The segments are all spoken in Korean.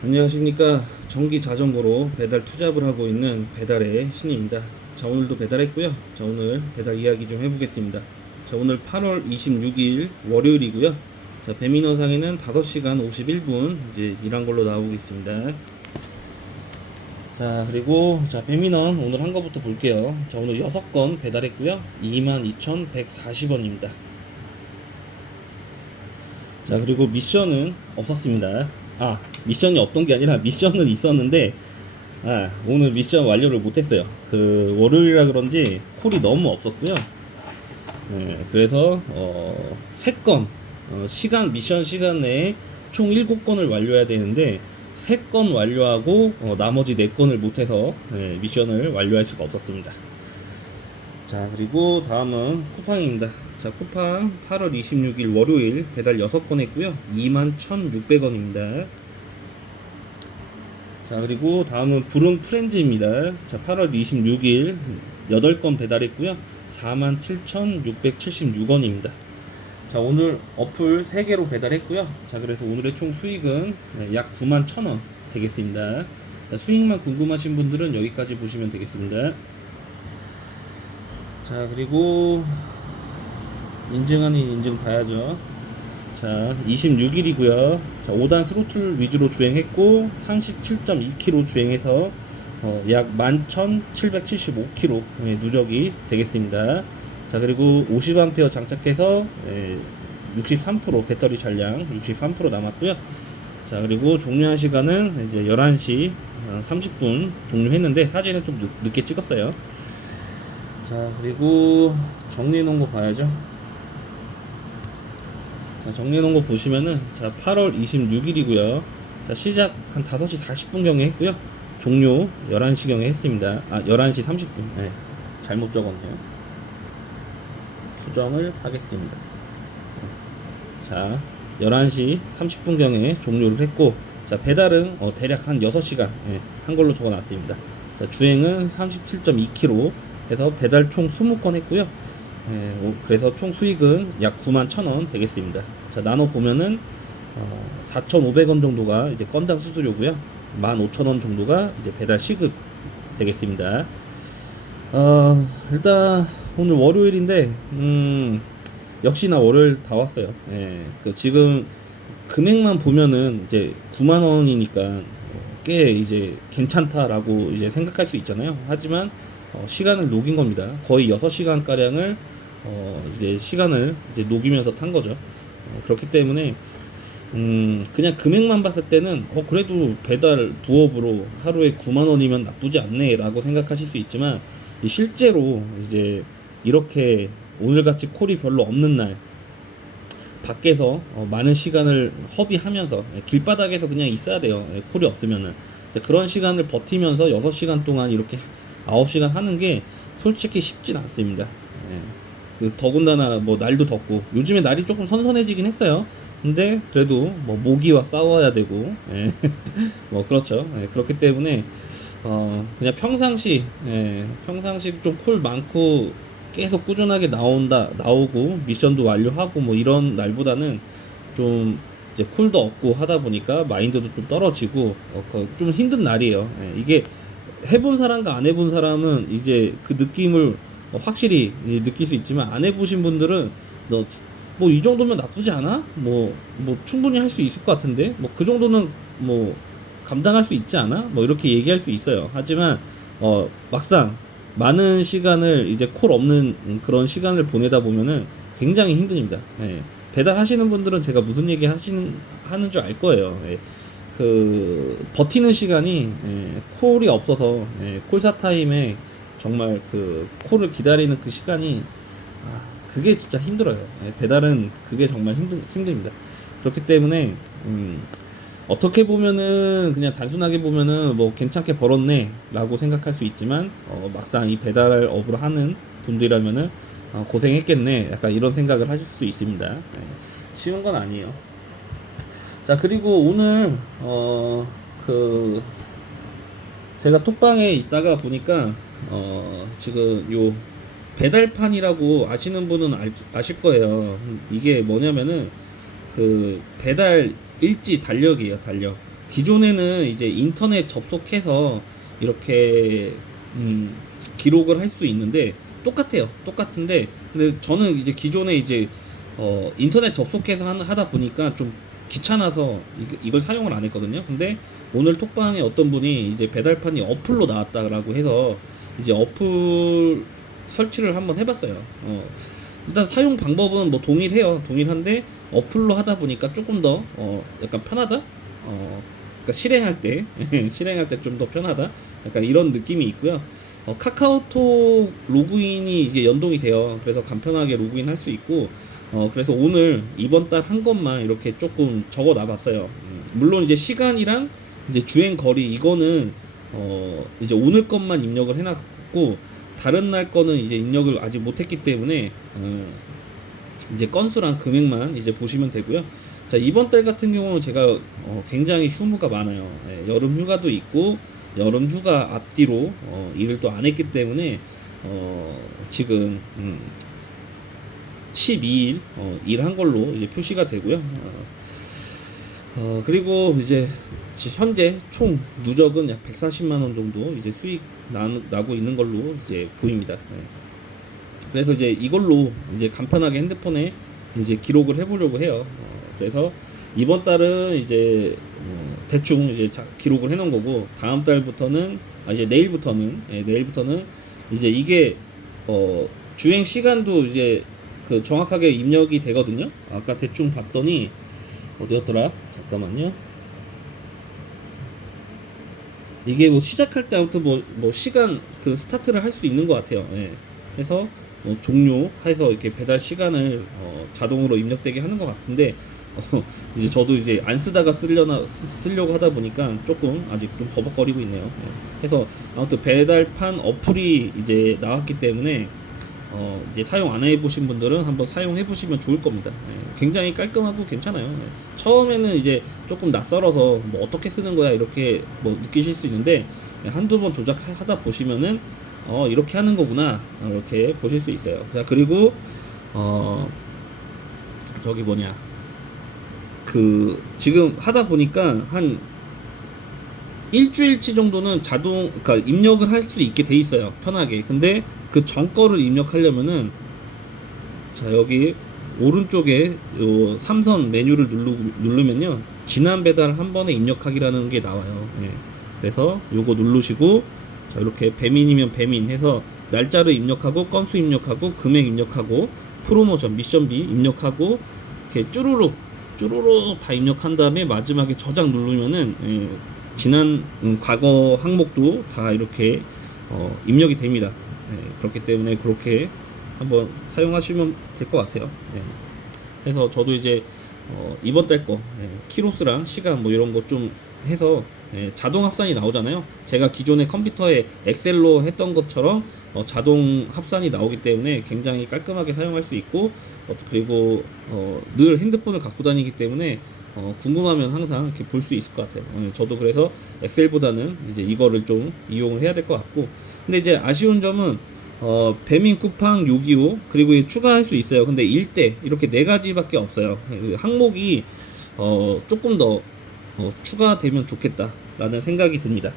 안녕하십니까. 전기 자전거로 배달 투잡을 하고 있는 배달의 신입니다. 자, 오늘도 배달했고요. 자, 오늘 배달 이야기 좀 해보겠습니다. 자, 오늘 8월 26일 월요일이고요. 자, 배민원상에는 5시간 51분 이제 일한 걸로 나오고 있습니다. 자, 그리고 자, 배민원 오늘 한 거부터 볼게요. 자, 오늘 6건 배달했고요. 22,140원입니다. 자, 그리고 미션은 없었습니다. 미션이 없던 게 아니라 미션은 있었는데, 오늘 미션 완료를 못했어요. 그, 월요일이라 그런지 콜이 너무 없었고요. 그래서, 3건, 미션 시간 내에 총 7건을 완료해야 되는데, 3건 완료하고, 나머지 4건을 못해서, 미션을 완료할 수가 없었습니다. 자, 그리고 다음은 쿠팡입니다. 자, 쿠팡 8월 26일 월요일 배달 6건 했고요. 21,600원입니다. 자, 그리고 다음은 부른 프렌즈입니다. 자, 8월 26일 8건 배달했고요. 47,676원입니다. 자, 오늘 어플 3개로 배달했고요. 자, 그래서 오늘의 총 수익은 약 91,000원 되겠습니다. 자, 수익만 궁금하신 분들은 여기까지 보시면 되겠습니다. 자, 그리고 인증 아닌 인증 봐야죠. 자, 26일이고요. 자, 5단 스로틀 위주로 주행했고 37.2km 주행해서 약 11,775km 누적이 되겠습니다. 자, 그리고 50A 장착해서 63% 배터리 잔량 63% 남았고요. 자, 그리고 종료한 시간은 이제 11시 30분 종료했는데 사진은 좀 늦게 찍었어요. 자, 그리고 정리해 놓은 거 봐야죠. 자, 정리해 놓은 거 보시면은, 자, 8월 26일이고요. 자, 시작 한 5시 40분경에 했고요. 종료 11시경에 했습니다. 11시 30분. 네, 잘못 적었네요. 수정을 하겠습니다. 자, 11시 30분경에 종료를 했고, 자, 배달은 대략 한 6시간 한 걸로 적어 놨습니다. 자, 주행은 37.2km 해서 배달 총 20건 했고요. 그래서 총 수익은 약 91,000원 되겠습니다. 자, 나눠 보면은 4,500원 정도가 이제 건당 수수료고요. 15,000원 정도가 이제 배달 시급 되겠습니다. 일단 오늘 월요일인데 역시나 월요일 다 왔어요. 그 지금 금액만 보면은 이제 9만 원이니까 꽤 이제 괜찮다라고 이제 생각할 수 있잖아요. 하지만 시간을 녹인 겁니다. 거의 6시간 가량을 이제 시간을 이제 녹이면서 탄 거죠. 그렇기 때문에 그냥 금액만 봤을 때는 그래도 배달 부업으로 하루에 9만 원이면 나쁘지 않네라고 생각하실 수 있지만 실제로 이제 이렇게 오늘같이 콜이 별로 없는 날 밖에서 많은 시간을 허비하면서 길바닥에서 그냥 있어야 돼요. 콜이 없으면은 그런 시간을 버티면서 6시간 동안 이렇게 9시간 하는 게 솔직히 쉽진 않습니다. 그 더군다나 뭐 날도 덥고 요즘에 날이 조금 선선해지긴 했어요. 근데 그래도 뭐 모기와 싸워야 되고 뭐 그렇죠. 그렇기 때문에 그냥 평상시 좀 콜 많고 계속 꾸준하게 나오고 미션도 완료하고 뭐 이런 날보다는 좀 이제 콜도 없고 하다 보니까 마인드도 좀 떨어지고 좀 힘든 날이에요. 이게 해본 사람과 안 해본 사람은 이제 그 느낌을 확실히 느낄 수 있지만 안 해보신 분들은 뭐 이 정도면 나쁘지 않아? 뭐 충분히 할 수 있을 것 같은데 뭐 그 정도는 뭐 감당할 수 있지 않아? 뭐 이렇게 얘기할 수 있어요. 하지만 막상 많은 시간을 이제 콜 없는 그런 시간을 보내다 보면은 굉장히 힘듭니다. 배달하시는 분들은 제가 무슨 얘기 하는 줄 알 거예요. 그 버티는 시간이 콜이 없어서 콜사 타임에 정말 그 콜을 기다리는 그 시간이 그게 진짜 힘들어요. 배달은 그게 정말 힘듭니다. 그렇기 때문에 어떻게 보면은 그냥 단순하게 보면은 뭐 괜찮게 벌었네 라고 생각할 수 있지만 막상 이 배달업을 하는 분들이라면은 고생했겠네 약간 이런 생각을 하실 수 있습니다. 쉬운 건 아니에요. 자, 그리고 오늘 그 제가 톡방에 있다가 보니까 지금 요 배달판이라고 아시는 분은 아실 거예요. 이게 뭐냐면은 그 배달 일지 달력이에요, 달력. 기존에는 이제 인터넷 접속해서 이렇게 기록을 할 수 있는데 똑같아요. 똑같은데 근데 저는 이제 기존에 이제 인터넷 접속해서 하다 보니까 좀 귀찮아서 이걸 사용을 안 했거든요. 근데 오늘 톡방에 어떤 분이 이제 배달판이 어플로 나왔다라고 해서 이제 어플 설치를 한번 해봤어요. 일단 사용 방법은 뭐 동일한데 어플로 하다 보니까 조금 더 약간 편하다. 그러니까 실행할 때 실행할 때 좀 더 편하다. 약간 이런 느낌이 있고요. 카카오톡 로그인이 이게 연동이 돼요. 그래서 간편하게 로그인 할 수 있고, 그래서 오늘 이번 달 한 것만 이렇게 조금 적어 놔봤어요. 물론 이제 시간이랑 이제 주행 거리 이거는 이제 오늘 것만 입력을 해놨고, 다른 날 거는 이제 입력을 아직 못했기 때문에 이제 건수랑 금액만 이제 보시면 되고요. 자, 이번 달 같은 경우는 제가 굉장히 휴무가 많아요. 여름 휴가도 있고 여름 휴가 앞뒤로 일을 또 안 했기 때문에 지금 12일 일한 걸로 이제 표시가 되고요. 그리고 이제 현재 총 누적은 약 140만 원 정도 이제 수익 나고 있는 걸로 이제 보입니다. 그래서 이제 이걸로 이제 간편하게 핸드폰에 이제 기록을 해보려고 해요. 그래서 이번 달은 이제 대충 이제 기록을 해놓은 거고, 다음 달부터는 이제 내일부터는 이제 이게 주행 시간도 이제 그 정확하게 입력이 되거든요. 아까 대충 봤더니 어디였더라? 잠깐만요. 이게 뭐 시작할 때 아무튼 뭐 시간 그 스타트를 할 수 있는 것 같아요. 그래서 종료해서 이렇게 배달 시간을 자동으로 입력되게 하는 것 같은데, 이제 저도 이제 안 쓰다가 쓰려고 하다 보니까 조금 아직 좀 버벅거리고 있네요. 그래서 아무튼 배달판 어플이 이제 나왔기 때문에 이제 사용 안 해보신 분들은 한번 사용해 보시면 좋을 겁니다. 굉장히 깔끔하고 괜찮아요. 처음에는 이제 조금 낯설어서 뭐 어떻게 쓰는 거야 이렇게 뭐 느끼실 수 있는데, 한두 번 조작하다 보시면은 이렇게 하는 거구나 이렇게 보실 수 있어요. 자, 그리고 저기 뭐냐, 그 지금 하다 보니까 한 일주일치 정도는 그러니까 입력을 할 수 있게 돼 있어요, 편하게. 근데 그 전 거를 입력하려면은, 자, 여기 오른쪽에 요 삼선 메뉴를 누르면요, 지난 배달 한 번에 입력하기라는 게 나와요. 그래서 요거 누르시고, 자, 이렇게 배민이면 배민 해서 날짜를 입력하고 건수 입력하고 금액 입력하고 프로모션 미션비 입력하고 이렇게 쭈루룩 다 입력한 다음에 마지막에 저장 누르면은 지난 과거 항목도 다 이렇게 입력이 됩니다. 그렇기 때문에 그렇게 한번 사용하시면 될 것 같아요. 그래서 저도 이제 이번 달 거 키로수랑 시간 뭐 이런 거 좀 해서 자동 합산이 나오잖아요. 제가 기존에 컴퓨터에 엑셀로 했던 것처럼 자동 합산이 나오기 때문에 굉장히 깔끔하게 사용할 수 있고, 그리고 늘 핸드폰을 갖고 다니기 때문에 궁금하면 항상 이렇게 볼 수 있을 것 같아요. 저도 그래서 엑셀보다는 이제 이거를 좀 이용을 해야 될 것 같고, 근데 이제 아쉬운 점은 배민 쿠팡 625 그리고 추가할 수 있어요. 근데 일대 이렇게 네 가지밖에 없어요. 항목이 조금 더 추가되면 좋겠다라는 생각이 듭니다.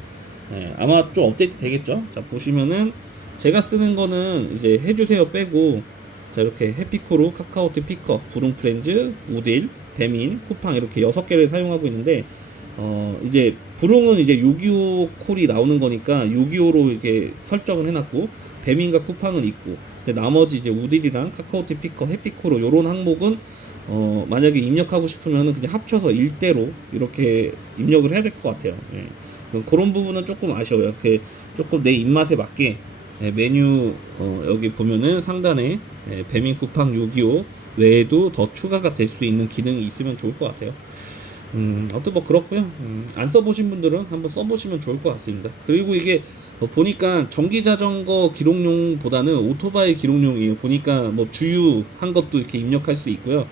아마 좀 업데이트 되겠죠. 자, 보시면은 제가 쓰는 거는 이제 해주세요 빼고, 자, 이렇게 해피코로, 카카오톡 픽업, 부릉프렌즈, 우딜, 배민, 쿠팡 이렇게 6개를 사용하고 있는데, 이제 부릉은 이제 625 콜이 나오는 거니까 625로 이렇게 설정을 해놨고, 배민과 쿠팡은 있고, 근데 나머지 이제 우딜이랑 카카오톡 픽업, 해피코로 요런 항목은 만약에 입력하고 싶으면은 그냥 합쳐서 1대로 이렇게 입력을 해야 될 것 같아요. 그런 부분은 조금 아쉬워요. 조금 내 입맛에 맞게 메뉴 여기 보면은 상단에 배민 쿠팡 625 외에도 더 추가가 될 수 있는 기능이 있으면 좋을 것 같아요. 아무튼 뭐 그렇고요. 안 써보신 분들은 한번 써보시면 좋을 것 같습니다. 그리고 이게 보니까 전기 자전거 기록용보다는 오토바이 기록용이에요. 보니까 뭐 주유한 것도 이렇게 입력할 수 있고요.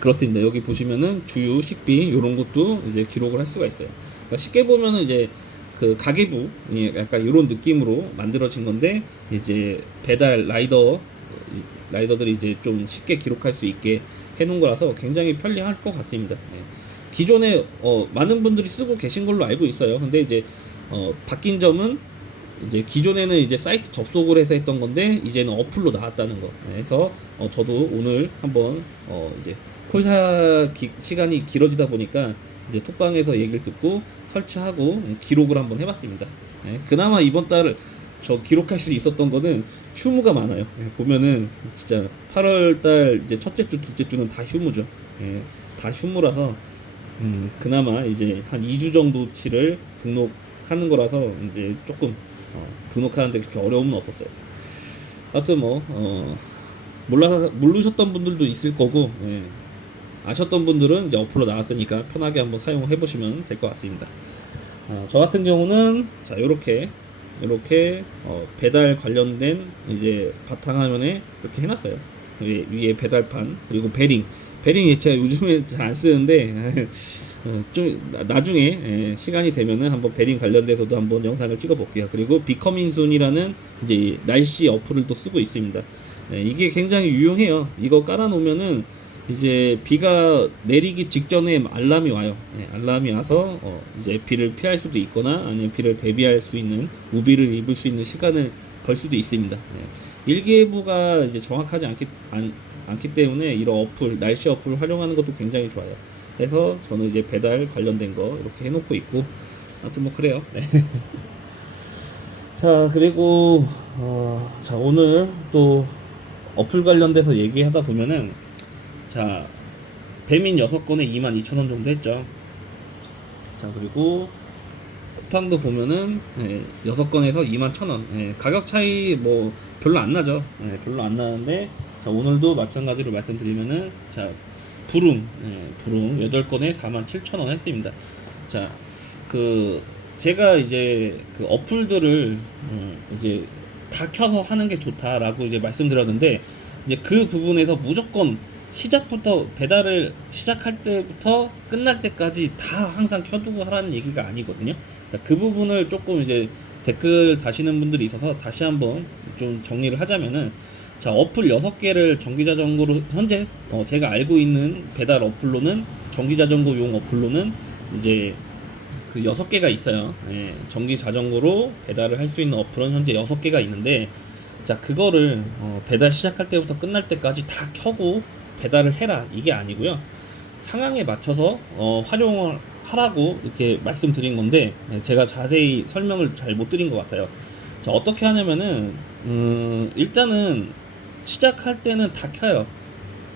그렇습니다. 여기 보시면은 주유, 식비 이런 것도 이제 기록을 할 수가 있어요. 그러니까 쉽게 보면은 이제 그 가계부 약간 이런 느낌으로 만들어진 건데, 이제 배달 라이더들이 이제 좀 쉽게 기록할 수 있게 해놓은 거라서 굉장히 편리할 것 같습니다. 기존에 많은 분들이 쓰고 계신 걸로 알고 있어요. 근데 이제 바뀐 점은 이제 기존에는 이제 사이트 접속을 해서 했던 건데 이제는 어플로 나왔다는 거. 그래서 저도 오늘 한번 이제 콜사 시간이 길어지다 보니까 이제 톡방에서 얘기를 듣고 설치하고 기록을 한번 해봤습니다. 예, 그나마 이번 달 저 기록할 수 있었던 거는 휴무가 많아요. 예, 보면은 진짜 8월 달 이제 첫째 주, 둘째 주는 다 휴무죠. 예, 다 휴무라서 그나마 이제 한 2주 정도치를 등록하는 거라서 이제 조금 등록하는데 그렇게 어려움은 없었어요. 하여튼 뭐 모르셨던 분들도 있을 거고, 예, 아셨던 분들은 이제 어플로 나왔으니까 편하게 한번 사용해 보시면 될 것 같습니다. 저 같은 경우는 자 요렇게 배달 관련된 이제 바탕화면에 이렇게 해놨어요. 위에 배달판 그리고 베링 제가 요즘에 잘 안 쓰는데 좀 나중에 시간이 되면은 한번 베링 관련돼서도 한번 영상을 찍어 볼게요. 그리고 비커밍순이라는 이제 날씨 어플을 또 쓰고 있습니다. 이게 굉장히 유용해요. 이거 깔아놓으면은 이제 비가 내리기 직전에 알람이 와요. 알람이 와서 이제 비를 피할 수도 있거나 아니면 비를 대비할 수 있는 우비를 입을 수 있는 시간을 벌 수도 있습니다. 일기예보가 이제 정확하지 않기 때문에 이런 어플, 날씨 어플을 활용하는 것도 굉장히 좋아요. 그래서 저는 이제 배달 관련된 거 이렇게 해놓고 있고, 아무튼 뭐 그래요. 네. 자, 그리고 자 오늘 또 어플 관련돼서 얘기하다 보면은 자 배민 6건에 22,000원 정도 했죠. 자 그리고 쿠팡도 보면은 6건에서 21,000원, 가격 차이 뭐 별로 안 나죠. 별로 안 나는데 자 오늘도 마찬가지로 말씀드리면은 자 부릉 8건에 47,000원 했습니다. 자 그 제가 이제 그 어플들을 이제 다 켜서 하는 게 좋다라고 이제 말씀드렸는데, 이제 그 부분에서 무조건 시작부터 배달을 시작할 때부터 끝날 때까지 다 항상 켜두고 하라는 얘기가 아니거든요. 자, 그 부분을 조금 이제 댓글 다시는 분들이 있어서 다시 한번 좀 정리를 하자면은, 자 어플 6개를 전기자전거로 현재 제가 알고 있는 배달 어플로는 전기자전거용 어플로는 이제 그 6개가 있어요. 전기자전거로 배달을 할 수 있는 어플은 현재 6개가 있는데, 자 그거를 배달 시작할 때부터 끝날 때까지 다 켜고 배달을 해라 이게 아니고요. 상황에 맞춰서 활용을 하라고 이렇게 말씀드린 건데, 제가 자세히 설명을 잘 못 드린 것 같아요. 자 어떻게 하냐면은 일단은 시작할 때는 다 켜요.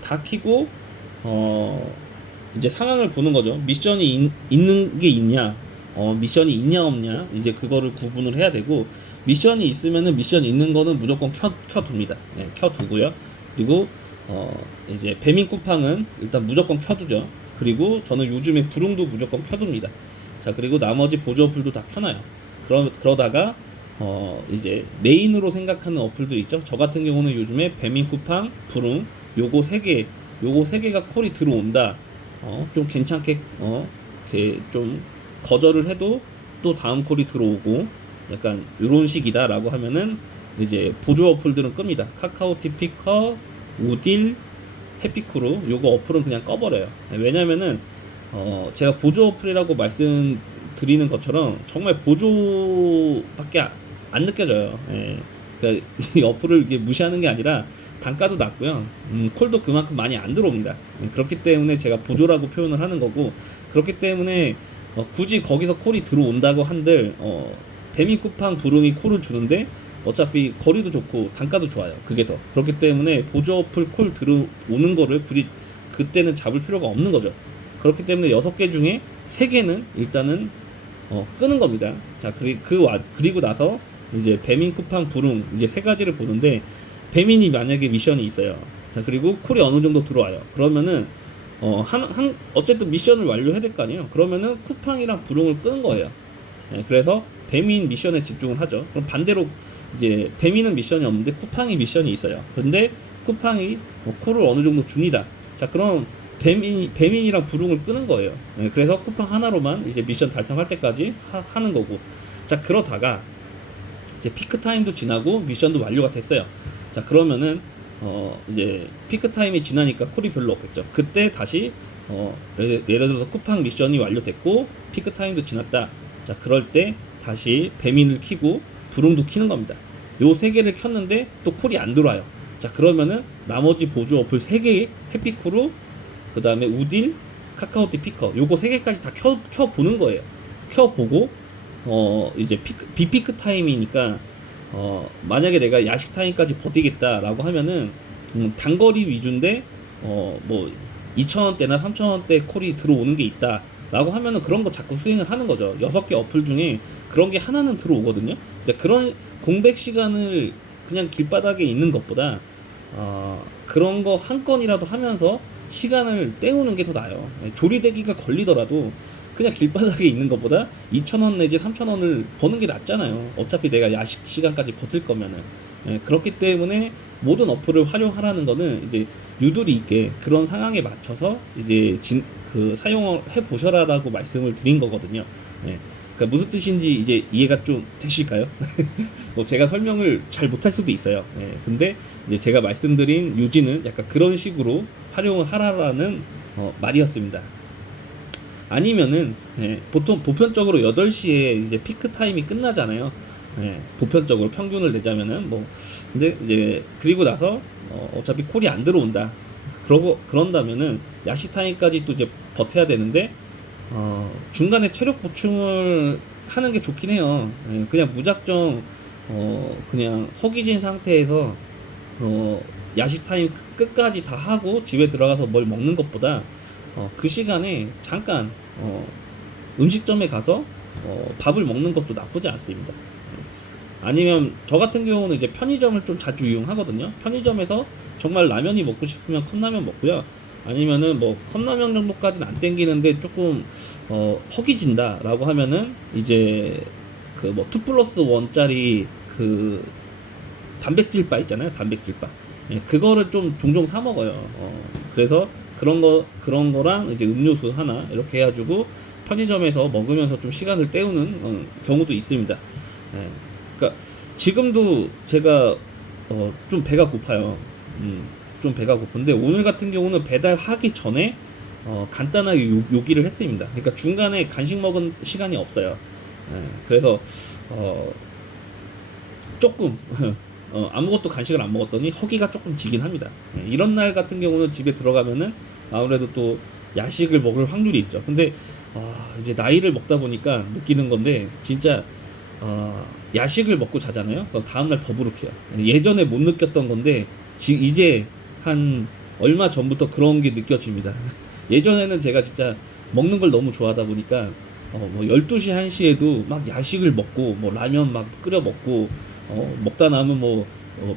다 켜고 이제 상황을 보는 거죠. 미션이 있는 게 있냐, 미션이 있냐 없냐, 이제 그거를 구분을 해야 되고, 미션이 있으면은 미션 있는 거는 무조건 켜둡니다. 켜두고요. 그리고 이제 배민 쿠팡은 일단 무조건 켜두죠. 그리고 저는 요즘에 부릉도 무조건 켜둡니다. 자 그리고 나머지 보조 어플도 다 켜놔요. 그러다가 이제 메인으로 생각하는 어플들 있죠. 저 같은 경우는 요즘에 배민 쿠팡, 부릉 요거 세 개가 콜이 들어온다. 좀 괜찮게 이렇게 좀 거절을 해도 또 다음 콜이 들어오고 약간 이런 식이다라고 하면은 이제 보조 어플들은 끕니다. 카카오티 피커, 우딜, 해피크루 요거 어플은 그냥 꺼버려요. 왜냐면은 제가 보조 어플이라고 말씀드리는 것처럼 정말 보조밖에 안 느껴져요. 그러니까 이 어플을 이게 무시하는 게 아니라 단가도 낮고요. 콜도 그만큼 많이 안 들어옵니다. 그렇기 때문에 제가 보조라고 표현을 하는 거고, 그렇기 때문에 굳이 거기서 콜이 들어온다고 한들 배민 쿠팡 부릉이 콜을 주는데 어차피 거리도 좋고 단가도 좋아요. 그게 더 그렇기 때문에 보조 어플 콜 들어오는 거를 굳이 그때는 잡을 필요가 없는 거죠. 그렇기 때문에 6개 중에 3개는 일단은 끄는 겁니다. 자 그리고 나서 이제 배민 쿠팡 부릉 이제 3가지를 보는데, 배민이 만약에 미션이 있어요. 자 그리고 콜이 어느 정도 들어와요. 그러면은 어쨌든 미션을 완료해야 될 거 아니에요. 그러면은 쿠팡이랑 부릉을 끄는 거예요. 그래서 배민 미션에 집중을 하죠. 그럼 반대로 이제 배민은 미션이 없는데 쿠팡이 미션이 있어요. 그런데 쿠팡이 콜을 어느 정도 줍니다. 자 그럼 배민이랑 부릉을 끄는 거예요. 그래서 쿠팡 하나로만 이제 미션 달성할 때까지 하는 거고, 자 그러다가 이제 피크 타임도 지나고 미션도 완료가 됐어요. 자 그러면은 이제 피크 타임이 지나니까 콜이 별로 없겠죠. 그때 다시 예를 들어서 쿠팡 미션이 완료됐고 피크 타임도 지났다. 자, 그럴 때 다시 배민을 키고 부릉도 키는 겁니다. 요 세 개를 켰는데 또 콜이 안 들어와요. 자, 그러면은 나머지 보조 어플 세 개의 해피크루, 그 다음에 우딜, 카카오티 피커, 요거 세 개까지 다 켜 보는 거예요. 켜 보고 이제 비피크 타임이니까 만약에 내가 야식 타임까지 버티겠다라고 하면은 단거리 위주인데 뭐 2,000원대나 3,000원대 콜이 들어오는 게 있다라고 하면은 그런 거 자꾸 수행을 하는 거죠. 6개 어플 중에 그런 게 하나는 들어오거든요. 그런 공백 시간을 그냥 길바닥에 있는 것보다 그런 거 한 건이라도 하면서 시간을 때우는 게 더 나아요. 조리대기가 걸리더라도 그냥 길바닥에 있는 것보다 2,000원 내지 3,000원을 버는 게 낫잖아요. 어차피 내가 야식 시간까지 버틸 거면은. 그렇기 때문에 모든 어플을 활용하라는 거는 이제 유도리 있게 그런 상황에 맞춰서 이제 그 사용을 해 보셔라라고 말씀을 드린 거거든요. 그러니까 무슨 뜻인지 이제 이해가 좀 되실까요? 뭐 제가 설명을 잘 못할 수도 있어요. 근데 이제 제가 말씀드린 요지는 약간 그런 식으로 활용을 하라라는 말이었습니다. 아니면은 보통 보편적으로 8시에 이제 피크 타임이 끝나잖아요. 보편적으로 평균을 내자면은 뭐 근데 이제 그리고 나서 어차피 콜이 안 들어온다. 그런다면은 야식 타임까지 또 이제 버텨야 되는데 중간에 체력 보충을 하는 게 좋긴 해요. 그냥 무작정 그냥 허기진 상태에서 야식 타임 끝까지 다 하고 집에 들어가서 뭘 먹는 것보다 그 시간에 잠깐 음식점에 가서 밥을 먹는 것도 나쁘지 않습니다. 아니면 저 같은 경우는 이제 편의점을 좀 자주 이용하거든요. 편의점에서 정말 라면이 먹고 싶으면 컵라면 먹고요. 아니면은 뭐 컵라면 정도까지는 안 땡기는데 조금 허기진다라고 하면은 이제 그 뭐 2+1짜리 그 단백질 바 있잖아요. 단백질 바. 그거를 좀 종종 사 먹어요. 그래서 그런 거랑 이제 음료수 하나 이렇게 해가지고 편의점에서 먹으면서 좀 시간을 때우는 경우도 있습니다. 그러니까 지금도 제가 좀 배가 고파요. 좀 배가 고픈데 오늘 같은 경우는 배달하기 전에 간단하게 요기를 했습니다. 그러니까 중간에 간식 먹은 시간이 없어요. 그래서 조금 아무것도 간식을 안 먹었더니 허기가 조금 지긴 합니다. 이런 날 같은 경우는 집에 들어가면은 아무래도 또 야식을 먹을 확률이 있죠. 근데 이제 나이를 먹다 보니까 느끼는 건데 진짜 야식을 먹고 자잖아요. 그럼 다음날 더부룩해요. 예전에 못 느꼈던 건데 이제 한 얼마 전부터 그런 게 느껴집니다. 예전에는 제가 진짜 먹는 걸 너무 좋아하다 보니까 뭐 12시 1시에도 막 야식을 먹고 뭐 라면 막 끓여 먹고 먹다 남은 뭐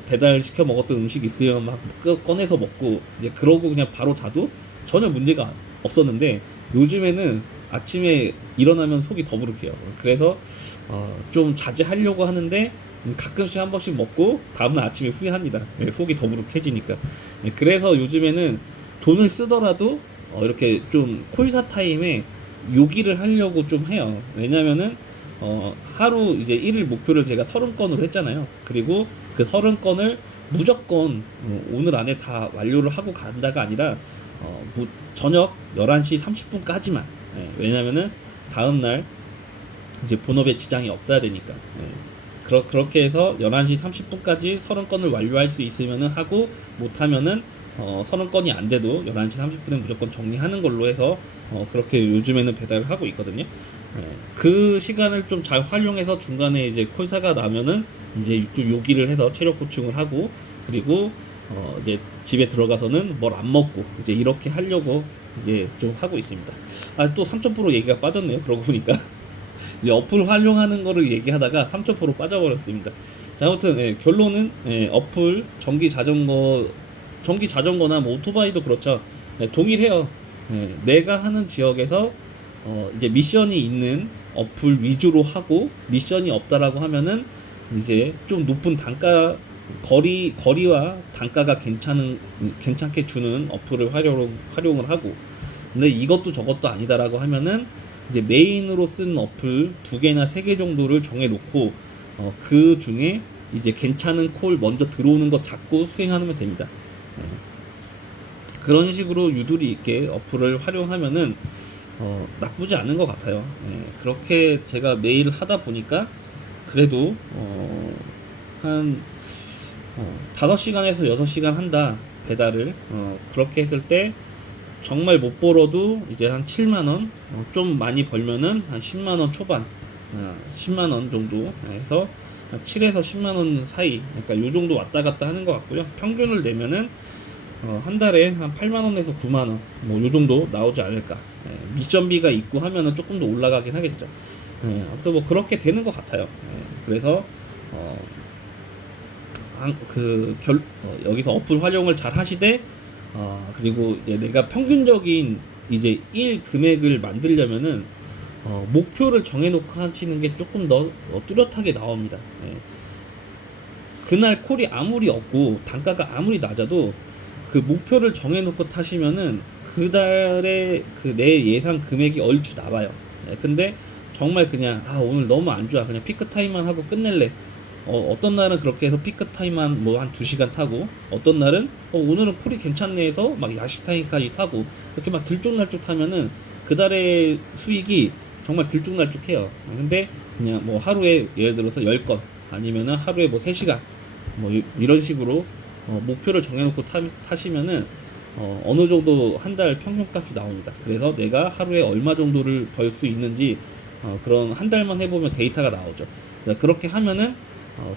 배달 시켜 먹었던 음식 있으면 막 꺼내서 먹고 이제 그러고 그냥 바로 자도 전혀 문제가 없었는데 요즘에는 아침에 일어나면 속이 더부룩해요. 그래서 좀 자제하려고 하는데 가끔씩 한 번씩 먹고 다음날 아침에 후회합니다. 속이 더부룩해지니까. 그래서 요즘에는 돈을 쓰더라도 이렇게 좀 콜사 타임에 요기를 하려고 좀 해요. 왜냐면은 하루 이제 1일 목표를 제가 30건으로 했잖아요. 그리고 그 30건을 무조건 오늘 안에 다 완료를 하고 간다가 아니라 저녁 11시 30분까지만. 왜냐면은 다음날 이제 본업에 지장이 없어야 되니까. 그렇게 해서 11시 30분까지 30건을 완료할 수 있으면은 하고 못하면은 30건이 안 돼도 11시 30분에 무조건 정리하는 걸로 해서 그렇게 요즘에는 배달을 하고 있거든요. 그 시간을 좀 잘 활용해서 중간에 이제 콜사가 나면은 이제 좀 요기를 해서 체력 보충을 하고 그리고 이제 집에 들어가서는 뭘 안 먹고 이제 이렇게 하려고 이제 좀 하고 있습니다. 또 3.0% 얘기가 빠졌네요. 그러고 보니까 이제 어플 활용하는 거를 얘기하다가 3.0% 빠져버렸습니다. 자, 아무튼 결론은 어플 전기 자전거나 뭐 오토바이도 그렇죠. 동일해요. 내가 하는 지역에서 이제 미션이 있는 어플 위주로 하고 미션이 없다라고 하면은 이제 좀 높은 단가 거리와 단가가 괜찮게 주는 어플을 활용을 하고 근데 이것도 저것도 아니다라고 하면은 이제 메인으로 쓴 어플 2개나 3개 정도를 정해 놓고 그 중에 이제 괜찮은 콜 먼저 들어오는 거 잡고 수행하면 됩니다. 그런 식으로 유도리 있게 어플을 활용하면은 나쁘지 않은 것 같아요. 예, 그렇게 제가 매일 하다 보니까 그래도 한 5시간에서 6시간 한다 배달을 그렇게 했을 때 정말 못 벌어도 이제 한 7만 원, 좀 많이 벌면은 한 10만 원 초반, 10만 원 정도 해서 한 7에서 10만 원 사이, 그러니까 요 정도 왔다 갔다 하는 것 같고요. 평균을 내면은 한 달에 한 8만 원에서 9만 원, 뭐 요 정도 나오지 않을까. 예, 미션비가 있고 하면은 조금 더 올라가긴 하겠죠. 예, 아무튼 뭐 그렇게 되는 것 같아요. 예, 그래서 여기서 어플 활용을 잘 하시되 그리고 이제 내가 평균적인 이제 일 금액을 만들려면은 목표를 정해놓고 하시는 게 조금 더 뚜렷하게 나옵니다. 예. 그날 콜이 아무리 없고 단가가 아무리 낮아도 그 목표를 정해놓고 타시면은 그 달에 그 내 예상 금액이 얼추 나와요. 예. 근데 정말 그냥 오늘 너무 안 좋아 그냥 피크 타임만 하고 끝낼래. 어떤 날은 그렇게 해서 피크 타임만 뭐 한 2시간 타고 어떤 날은 오늘은 콜이 괜찮네 해서 막 야식 타임까지 타고 이렇게 막 들쭉날쭉 타면은 그 달의 수익이 정말 들쭉날쭉해요. 근데 그냥 뭐 하루에 예를 들어서 10건 아니면은 하루에 뭐 3시간 뭐 이런 식으로 목표를 정해놓고 타시면은 어느 정도 한 달 평균값이 나옵니다. 그래서 내가 하루에 얼마 정도를 벌 수 있는지 그런 한 달만 해보면 데이터가 나오죠. 그렇게 하면은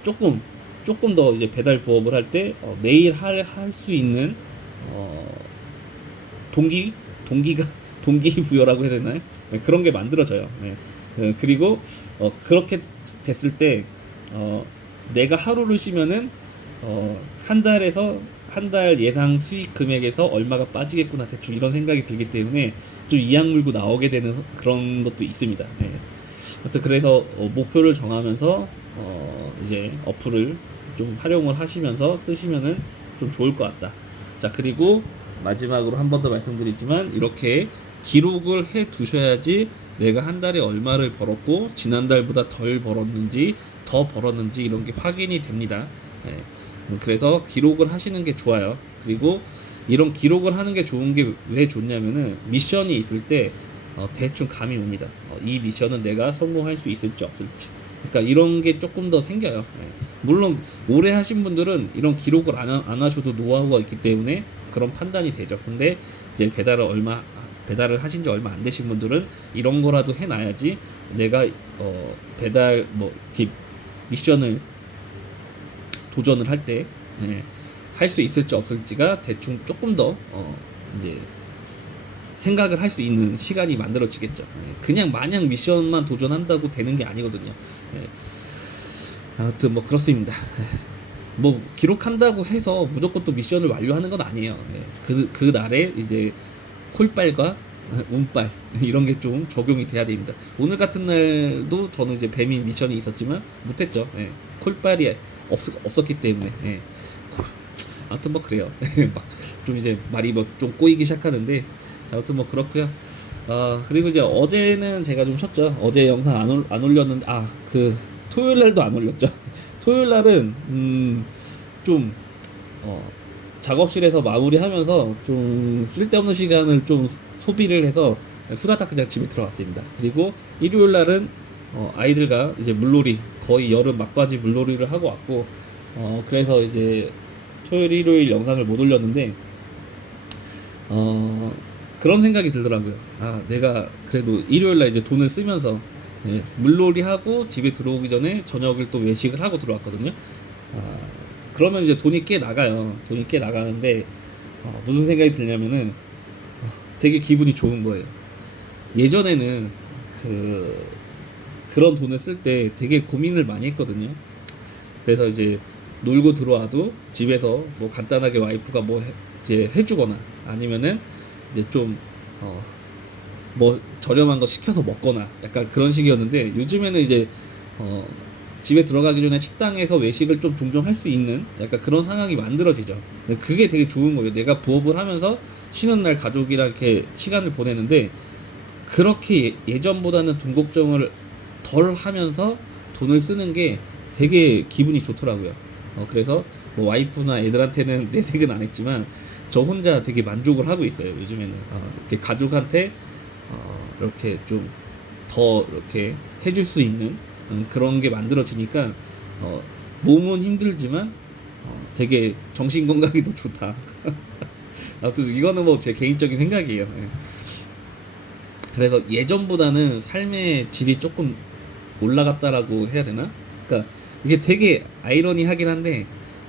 조금 더 이제 배달 부업을 할 때 매일 할 수 있는 동기가 동기부여라고 해야 되나요? 네, 그런 게 만들어져요. 네. 그리고 그렇게 됐을 때 내가 하루를 쉬면은 한 달 예상 수익 금액에서 얼마가 빠지겠구나 대충 이런 생각이 들기 때문에 좀 이악 물고 나오게 되는 그런 것도 있습니다. 네. 아무튼 그래서 목표를 정하면서 이제 어플을 좀 활용을 하시면서 쓰시면은 좀 좋을 것 같다. 자, 그리고 마지막으로 한 번 더 말씀드리지만 이렇게 기록을 해 두셔야지 내가 한 달에 얼마를 벌었고 지난달보다 덜 벌었는지 더 벌었는지 이런 게 확인이 됩니다. 예. 그래서 기록을 하시는 게 좋아요. 그리고 이런 기록을 하는 게 좋은 게 왜 좋냐면은 미션이 있을 때 대충 감이 옵니다. 이 미션은 내가 성공할 수 있을지 없을지. 그러니까 이런 게 조금 더 생겨요. 예. 물론 오래 하신 분들은 이런 기록을 안 하셔도 노하우가 있기 때문에 그런 판단이 되죠. 근데 이제 배달을 하신 지 얼마 안 되신 분들은 이런 거라도 해놔야지 내가 배달 뭐 이렇게 미션을 도전을 할 때 할 수 있을지 없을지가 대충 조금 더 이제 생각을 할 수 있는 시간이 만들어지겠죠. 그냥 마냥 미션만 도전한다고 되는 게 아니거든요. 아무튼 뭐 그렇습니다. 뭐 기록한다고 해서 무조건 또 미션을 완료하는 건 아니에요. 그 날에 이제 콜빨과 운빨 이런 게 좀 적용이 돼야 됩니다. 오늘 같은 날도 저는 이제 뱀이 미션이 있었지만 못했죠. 콜빨이 없었기 때문에. 아무튼 뭐 그래요. 막 좀 이제 말이 뭐 좀 꼬이기 시작하는데 아무튼 뭐 그렇고요. 그리고 이제 어제는 제가 좀 쉬었죠. 어제 영상 안 올렸는데 그 토요일 날도 안 올렸죠. 토요일 날은 좀 작업실에서 마무리하면서 좀 쓸데없는 시간을 좀 소비를 해서 후다닥 그냥 집에 들어갔습니다. 그리고 일요일 날은 아이들과 이제 물놀이 거의 여름 막바지 물놀이를 하고 왔고 그래서 이제 토요일 일요일 영상을 못 올렸는데 그런 생각이 들더라고요. 내가 그래도 일요일 날 이제 돈을 쓰면서 물놀이 하고 집에 들어오기 전에 저녁을 또 외식을 하고 들어왔거든요. 그러면 이제 돈이 꽤 나가요. 돈이 꽤 나가는데 무슨 생각이 들냐면은 되게 기분이 좋은 거예요. 예전에는 그런 돈을 쓸 때 되게 고민을 많이 했거든요. 그래서 이제 놀고 들어와도 집에서 뭐 간단하게 와이프가 뭐 이제 해주거나 아니면은 이제 좀 뭐 저렴한 거 시켜서 먹거나 약간 그런 식이었는데 요즘에는 이제 집에 들어가기 전에 식당에서 외식을 좀 종종 할 수 있는 약간 그런 상황이 만들어지죠. 그게 되게 좋은 거예요. 내가 부업을 하면서 쉬는 날 가족이랑 이렇게 시간을 보내는데 그렇게 예전보다는 돈 걱정을 덜 하면서 돈을 쓰는 게 되게 기분이 좋더라고요. 그래서 뭐 와이프나 애들한테는 내색은 안 했지만 저 혼자 되게 만족을 하고 있어요. 요즘에는 이렇게 가족한테 이렇게 좀 더 이렇게 해줄 수 있는 그런 게 만들어지니까 몸은 힘들지만 되게 정신 건강이 더 좋다. 아무튼 이거는 뭐 제 개인적인 생각이에요. 예. 그래서 예전보다는 삶의 질이 조금 올라갔다라고 해야 되나? 그러니까 이게 되게 아이러니하긴 한데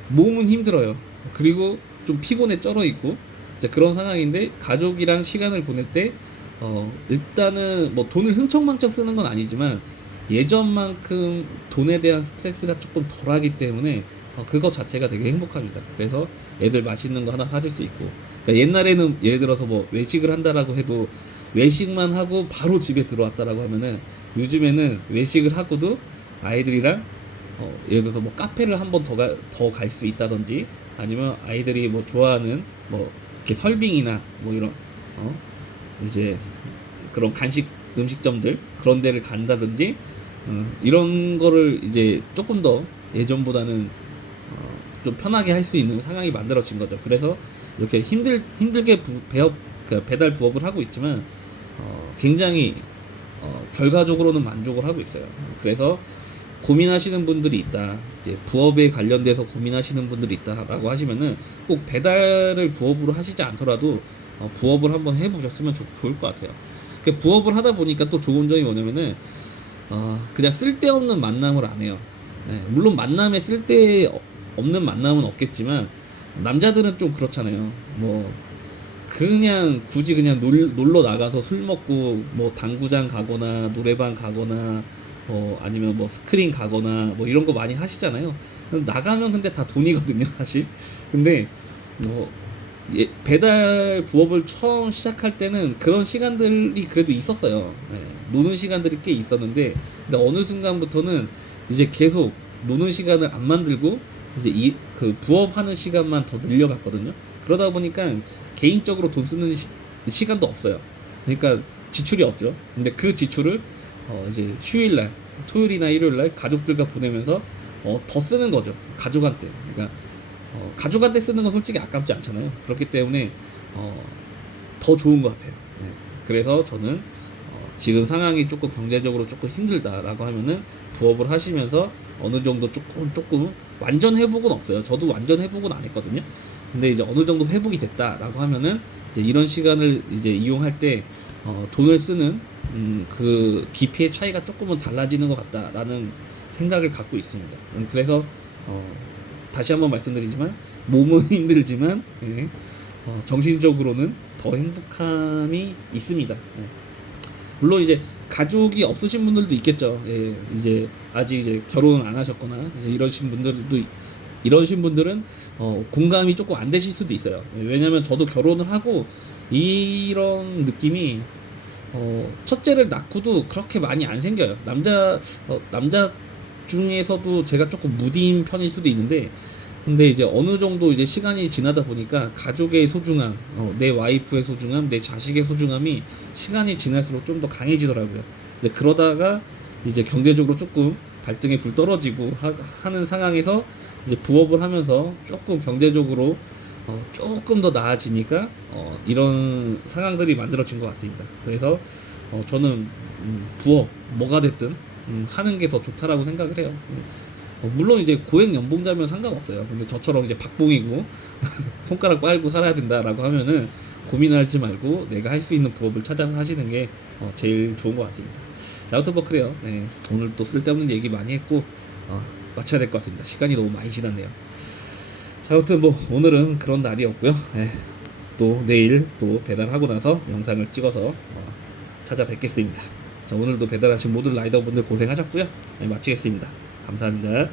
몸은 힘들어요. 그리고 좀 피곤에 쩔어 있고 이제 그런 상황인데 가족이랑 시간을 보낼 때 일단은 뭐 돈을 흥청망청 쓰는 건 아니지만 예전만큼 돈에 대한 스트레스가 조금 덜하기 때문에 그거 자체가 되게 행복합니다. 그래서 애들 맛있는 거 하나 사줄 수 있고 그러니까 옛날에는 예를 들어서 뭐 외식을 한다라고 해도 외식만 하고 바로 집에 들어왔다라고 하면은 요즘에는 외식을 하고도 아이들이랑 예를 들어서 뭐 카페를 한 번 더 갈 수 있다든지 아니면 아이들이 뭐 좋아하는 뭐 이렇게 설빙이나 뭐 이런 이제 그런 간식 음식점들 그런 데를 간다든지 이런 거를 이제 조금 더 예전보다는 좀 편하게 할 수 있는 상황이 만들어진 거죠. 그래서 이렇게 힘들게 배달 부업을 하고 있지만 굉장히 결과적으로는 만족을 하고 있어요. 그래서 고민하시는 분들이 있다. 이제 부업에 관련돼서 고민하시는 분들이 있다라고 하시면은 꼭 배달을 부업으로 하시지 않더라도 부업을 한번 해보셨으면 좋을 것 같아요. 그 부업을 하다 보니까 또 좋은 점이 뭐냐면은 그냥 쓸데없는 만남을 안 해요. 네, 물론 만남에 쓸데없는 만남은 없겠지만 남자들은 좀 그렇잖아요. 뭐 그냥 굳이 그냥 놀러 나가서 술 먹고 뭐 당구장 가거나 노래방 가거나 아니면 뭐 스크린 가거나 뭐 이런 거 많이 하시잖아요. 나가면 근데 다 돈이거든요, 사실. 근데 배달 부업을 처음 시작할 때는 그런 시간들이 그래도 있었어요. 네, 노는 시간들이 꽤 있었는데, 근데 어느 순간부터는 이제 계속 노는 시간을 안 만들고 이제 그 부업하는 시간만 더 늘려갔거든요. 그러다 보니까 개인적으로 돈 쓰는 시간도 없어요. 그러니까 지출이 없죠. 근데 그 지출을 이제 휴일날, 토요일이나 일요일날 가족들과 보내면서 더 쓰는 거죠. 가족한테. 그러니까 가족한테 쓰는 건 솔직히 아깝지 않잖아요. 그렇기 때문에 더 좋은 것 같아요. 네. 그래서 저는 지금 상황이 조금 경제적으로 조금 힘들다라고 하면은 부업을 하시면서 어느 정도 조금 완전 회복은 없어요. 저도 완전 회복은 안 했거든요. 근데 이제 어느 정도 회복이 됐다라고 하면은 이제 이런 시간을 이제 이용할 때 돈을 쓰는 그 깊이의 차이가 조금은 달라지는 것 같다라는 생각을 갖고 있습니다. 그래서 다시 한번 말씀드리지만 몸은 힘들지만 예, 정신적으로는 더 행복함이 있습니다. 예. 물론 이제 가족이 없으신 분들도 있겠죠. 예, 이제 아직 이제 결혼을 안 하셨거나 이제 이러신 분들은 공감이 조금 안 되실 수도 있어요. 예, 왜냐면 저도 결혼을 하고 이런 느낌이 첫째를 낳고도 그렇게 많이 안 생겨요. 남자 중에서도 제가 조금 무딘 편일 수도 있는데, 근데 이제 어느 정도 이제 시간이 지나다 보니까 가족의 소중함, 내 와이프의 소중함, 내 자식의 소중함이 시간이 지날수록 좀 더 강해지더라고요. 이제 그러다가 이제 경제적으로 조금 발등에 불 떨어지고 하는 상황에서 이제 부업을 하면서 조금 경제적으로 조금 더 나아지니까 이런 상황들이 만들어진 것 같습니다. 그래서 저는 부업 뭐가 됐든 하는 게 더 좋다라고 생각을 해요. 물론 이제 고액 연봉자면 상관없어요. 근데 저처럼 이제 박봉이고 손가락 빨고 살아야 된다라고 하면은 고민하지 말고 내가 할 수 있는 부업을 찾아서 하시는 게 제일 좋은 것 같습니다. 자, 아무튼 뭐 그래요. 네, 오늘 또 쓸데없는 얘기 많이 했고 마쳐야 될 것 같습니다. 시간이 너무 많이 지났네요. 자, 아무튼 뭐 오늘은 그런 날이었고요. 네, 또 내일 또 배달하고 나서 영상을 찍어서 찾아뵙겠습니다. 자, 오늘도 배달하신 모든 라이더분들 고생하셨고요. 네, 마치겠습니다. 감사합니다.